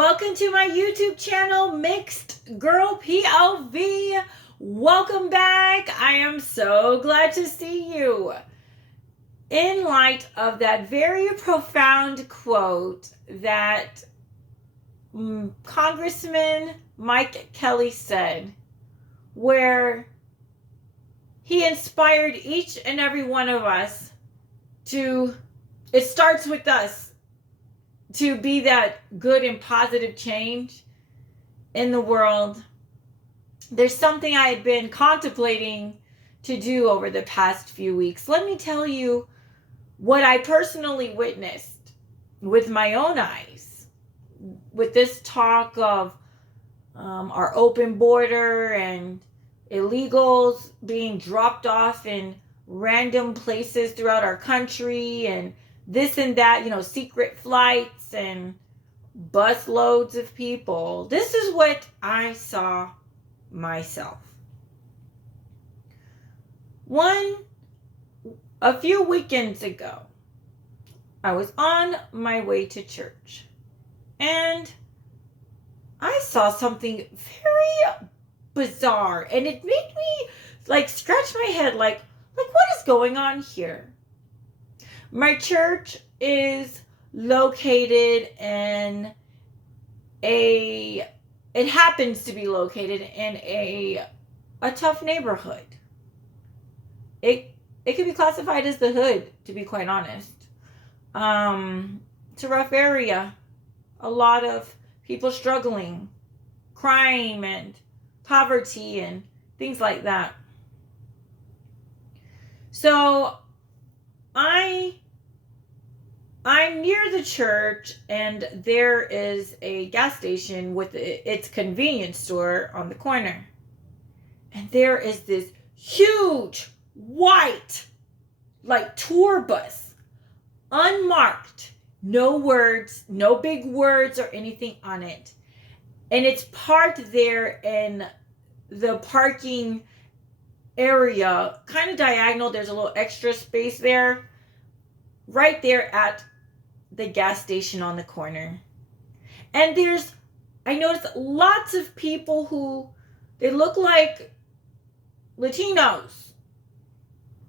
Welcome to my YouTube channel, Mixed Girl POV. Welcome back. I am so glad to see you. In light of that very profound quote that Congressman Mike Kelly said, where he inspired each and every one of us it starts with us, to be that good and positive change in the world. There's something I had been contemplating to do over the past few weeks. Let me tell you what I personally witnessed with my own eyes with this talk of our open border and illegals being dropped off in random places throughout our country and this and that, secret flights and bus loads of people. This is what I saw myself. A few weekends ago, I was on my way to church and I saw something very bizarre, and it made me scratch my head like what is going on here? My church is located in it happens to be located in a tough neighborhood. It could be classified as the hood, to be quite honest. It's a rough area. A lot of people struggling, crime and poverty and things like that. So I'm near the church, and there is a gas station with its convenience store on the corner. And there is this huge white tour bus, unmarked, no words, no big words or anything on it. And it's parked there in the parking area, kind of diagonal. There's a little extra space there, right there at the gas station on the corner. And I noticed lots of people who, they look like Latinos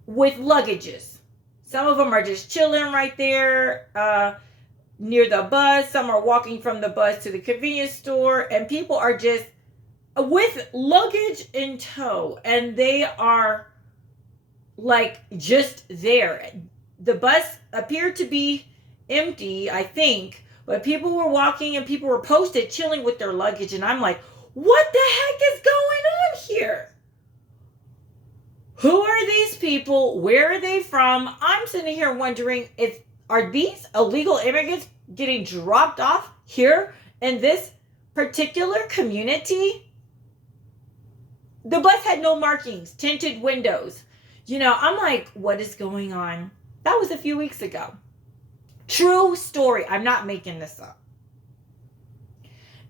with luggages. Some of them are just chilling right there near the bus. Some are walking from the bus to the convenience store, and people are just with luggage in tow, and they are just there. The bus appeared to be empty, I think, but people were walking and people were posted chilling with their luggage, and I'm like, what the heck is going on here? Who are these people? Where are they from? I'm sitting here wondering, are these illegal immigrants getting dropped off here in this particular community? The bus had no markings, tinted windows. I'm like, what is going on? That was a few weeks ago. True story. I'm not making this up.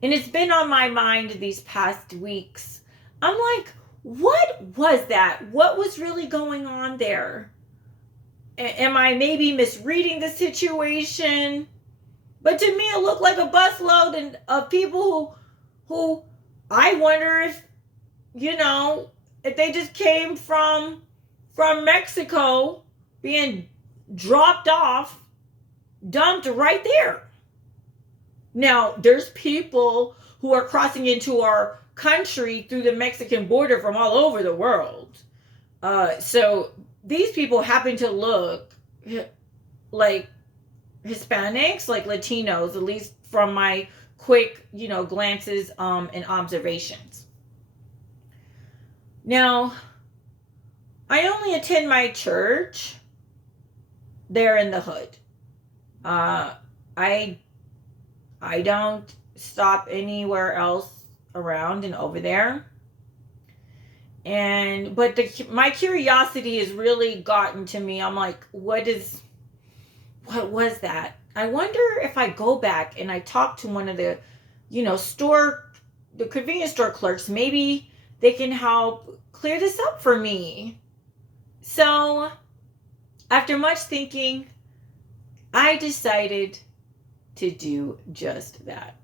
And it's been on my mind these past weeks. I'm like, what was that? What was really going on there? Am I maybe misreading the situation? But to me, it looked like a busload of people who I wonder if they just came from Mexico, being dropped off, dumped right there. Now, there's people who are crossing into our country through the Mexican border from all over the world. So these people happen to look like Hispanics, like Latinos, at least from my quick, glances and observations. Now, I only attend my church there in the hood. I don't stop anywhere else around and over there. But my curiosity has really gotten to me. I'm like, what was that? I wonder if I go back and I talk to one of the, the convenience store clerks, maybe they can help clear this up for me. So, after much thinking, I decided to do just that.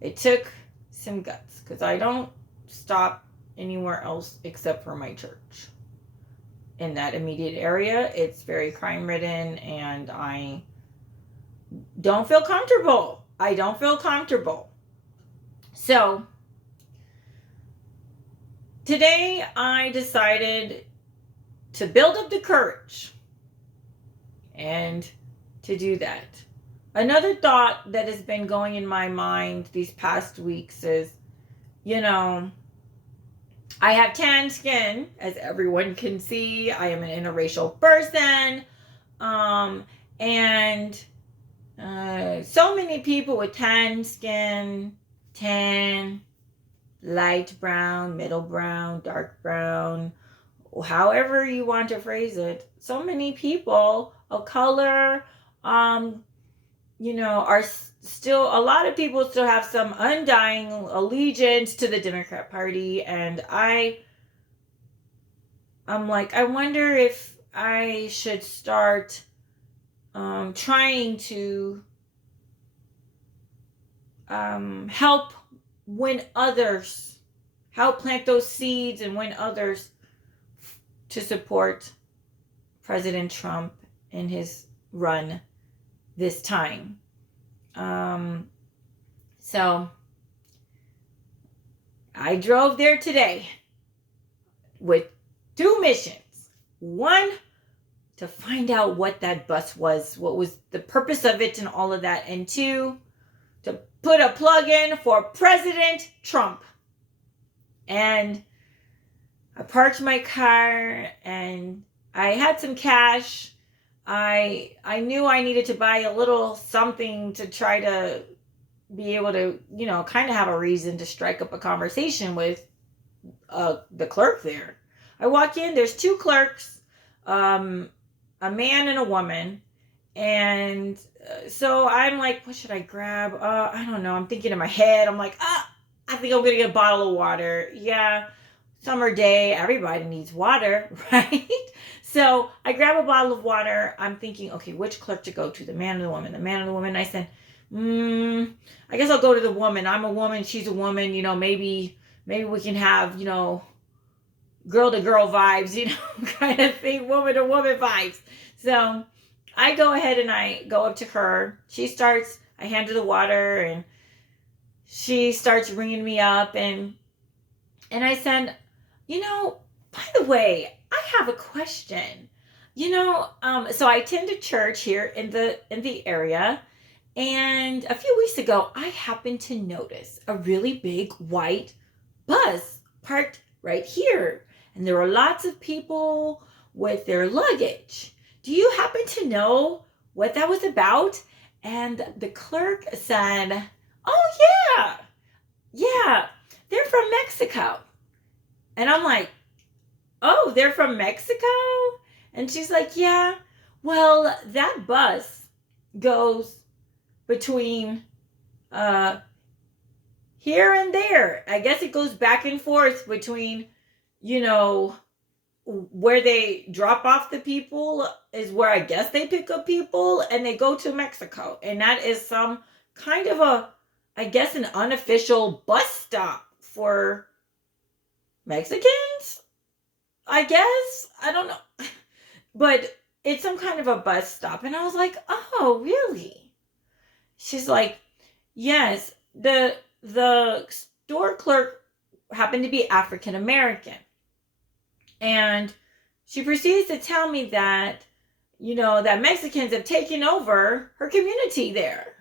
It took some guts because I don't stop anywhere else except for my church. In that immediate area, it's very crime ridden, and I don't feel comfortable. I don't feel comfortable. So today I decided to build up the courage and to do that. Another thought that has been going in my mind these past weeks is, I have tan skin, as everyone can see. I am an interracial person. And so many people with tan skin, tan, light brown, middle brown, dark brown, however you want to phrase it. So many people of color, are still, a lot of people still have some undying allegiance to the Democrat Party. And I'm like, I wonder if I should start trying to help plant those seeds and win others to support President Trump in his run this time. So I drove there today with 2 missions. One, to find out what that bus was, what was the purpose of it and all of that. And 2, to put a plug in for President Trump. And I parked my car and I had some cash. I knew I needed to buy a little something to try to be able to, kind of have a reason to strike up a conversation with the clerk there. I walk in, there's 2 clerks, a man and a woman. And so I'm like, what should I grab? I don't know. I'm thinking in my head. I'm like, I think I'm going to get a bottle of water. Yeah, summer day, everybody needs water, right? So I grab a bottle of water. I'm thinking, okay, which clerk to go to? The man or the woman? The man or the woman? I said, I guess I'll go to the woman. I'm a woman. She's a woman. Maybe we can have, girl to girl vibes, kind of thing, woman to woman vibes. So I go ahead and I go up to her. I hand her the water and she starts ringing me up and I said, by the way, I have a question. So I attend a church here in the area, and a few weeks ago, I happened to notice a really big white bus parked right here, and there were lots of people with their luggage. Do you happen to know what that was about? And the clerk said, oh yeah, they're from Mexico. And I'm like, oh, they're from Mexico? And she's like, yeah, well, that bus goes between here and there. I guess it goes back and forth between, where they drop off the people is where I guess they pick up people and they go to Mexico. And that is some kind of I guess an unofficial bus stop for Mexicans, I guess. I don't know. But it's some kind of a bus stop. And I was like, oh, really? She's like, yes, the store clerk happened to be African American. And she proceeds to tell me that, that Mexicans have taken over her community there.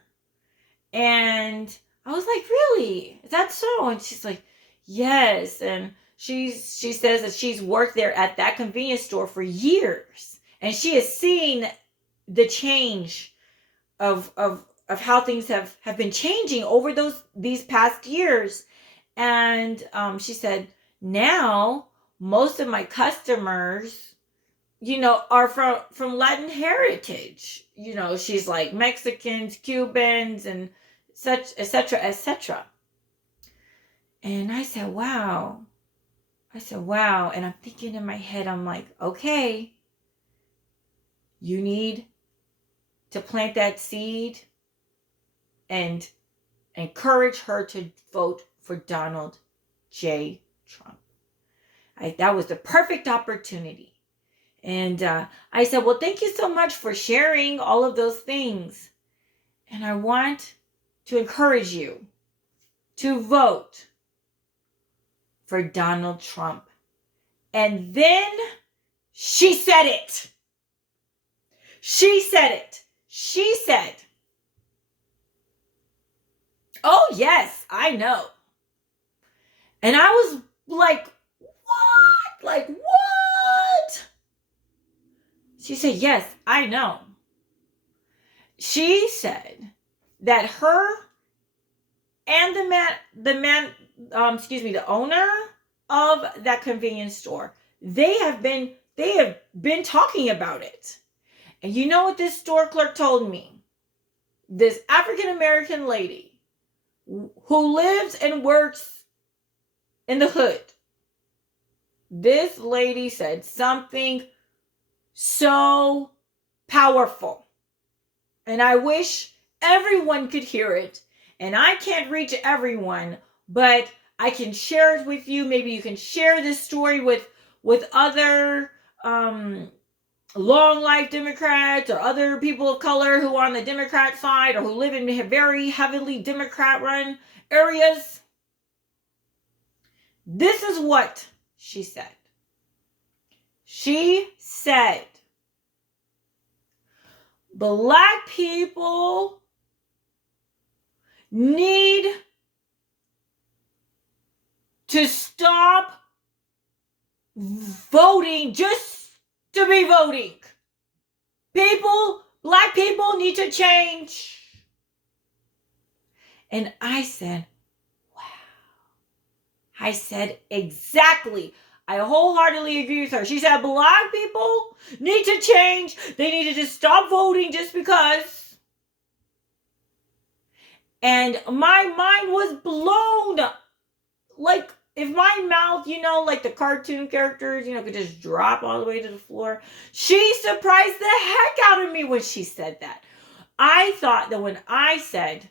And I was like, really? Is that so? And she's like, yes. And she says that she's worked there at that convenience store for years. And she has seen the change of how things have been changing over these past years. And she said, now most of my customers, are from Latin heritage. She's like Mexicans, Cubans, and such, etc., etc. And I said, wow. And I'm thinking in my head, I'm like, okay, you need to plant that seed and encourage her to vote for Donald J. Trump. That was the perfect opportunity. And I said, well, thank you so much for sharing all of those things. And I want to encourage you to vote for Donald Trump. And then she said it. She said it. She said, oh, yes, I know. And I was like, what? Like, what? She said, yes, I know. She said that her and the owner of that convenience store, they have been talking about it. And you know what this store clerk told me? This African-American lady who lives and works in the hood. This lady said something so powerful. And I wish everyone could hear it. And I can't reach everyone, but I can share it with you. Maybe you can share this story with other long life Democrats or other people of color who are on the Democrat side or who live in very heavily Democrat run areas. This is what she said. She said, Black people need to stop voting just to be voting. Black people need to change. And I said, wow. I said, exactly. I wholeheartedly agree with her. She said, Black people need to change. They needed to stop voting just because. And my mind was blown. Like, if my mouth, like the cartoon characters, could just drop all the way to the floor. She surprised the heck out of me when she said that. I thought that when I said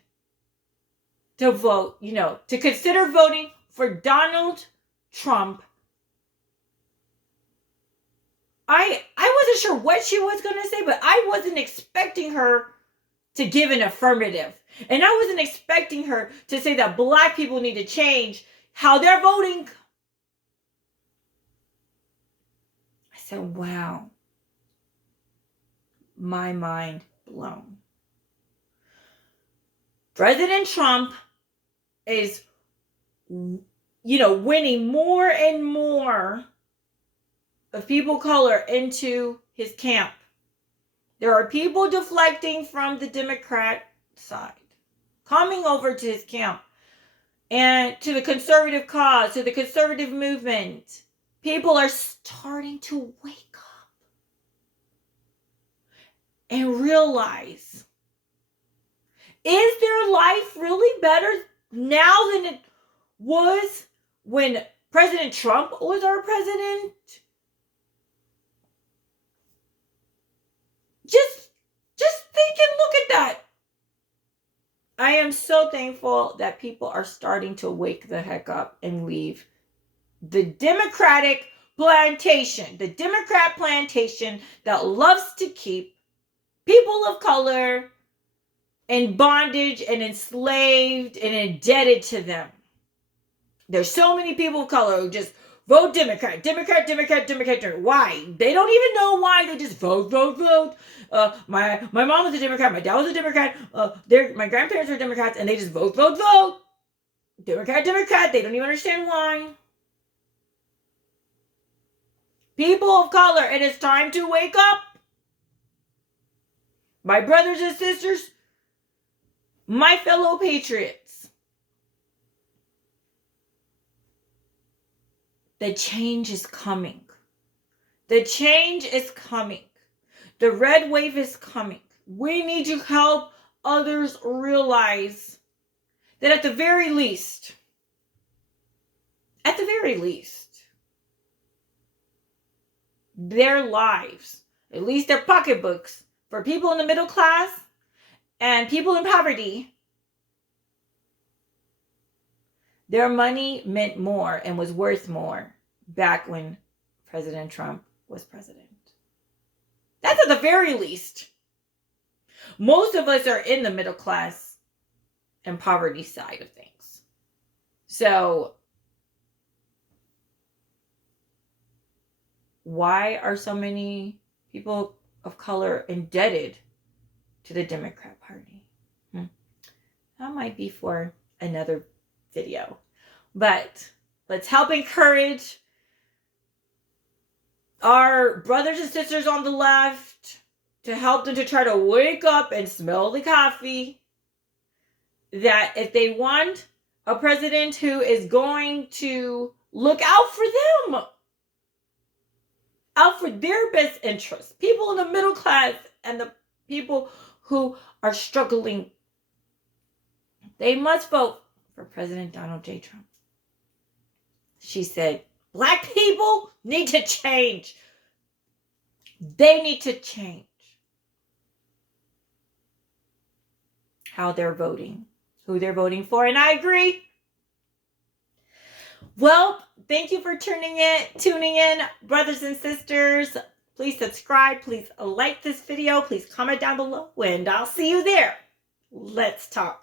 to vote, to consider voting for Donald Trump, I wasn't sure what she was going to say, but I wasn't expecting her to give an affirmative. And I wasn't expecting her to say that Black people need to change how they're voting. I said, wow. My mind blown. President Trump is, winning more and more of people of color into his camp. There are people deflecting from the Democrat side, coming over to his camp and to the conservative cause, to the conservative movement. People are starting to wake up and realize, is their life really better now than it was when President Trump was our president? Just think and look at that. I am so thankful that people are starting to wake the heck up and leave the Democratic plantation, the Democrat plantation that loves to keep people of color in bondage and enslaved and indebted to them. There's so many people of color who just vote Democrat. Why? They don't even know why. They just vote. My mom was a Democrat. My dad was a Democrat. My grandparents were Democrats, and they just vote. Democrat. They don't even understand why. People of color, it is time to wake up. My brothers and sisters, my fellow patriots. The change is coming. The change is coming. The red wave is coming. We need to help others realize that at the very least, their lives, at least their pocketbooks, for people in the middle class and people in poverty, Their money meant more and was worth more back when President Trump was president. That's at the very least. Most of us are in the middle class and poverty side of things. So why are so many people of color indebted to the Democrat Party? That might be for another video. But let's help encourage our brothers and sisters on the left to help them to try to wake up and smell the coffee. That if they want a president who is going to look out for them, out for their best interests, people in the middle class and the people who are struggling, they must vote for President Donald J. Trump. She said, Black people need to change. They need to change how they're voting, who they're voting for. And I agree. Well, thank you for tuning in, brothers and sisters. Please subscribe. Please like this video. Please comment down below. And I'll see you there. Let's talk.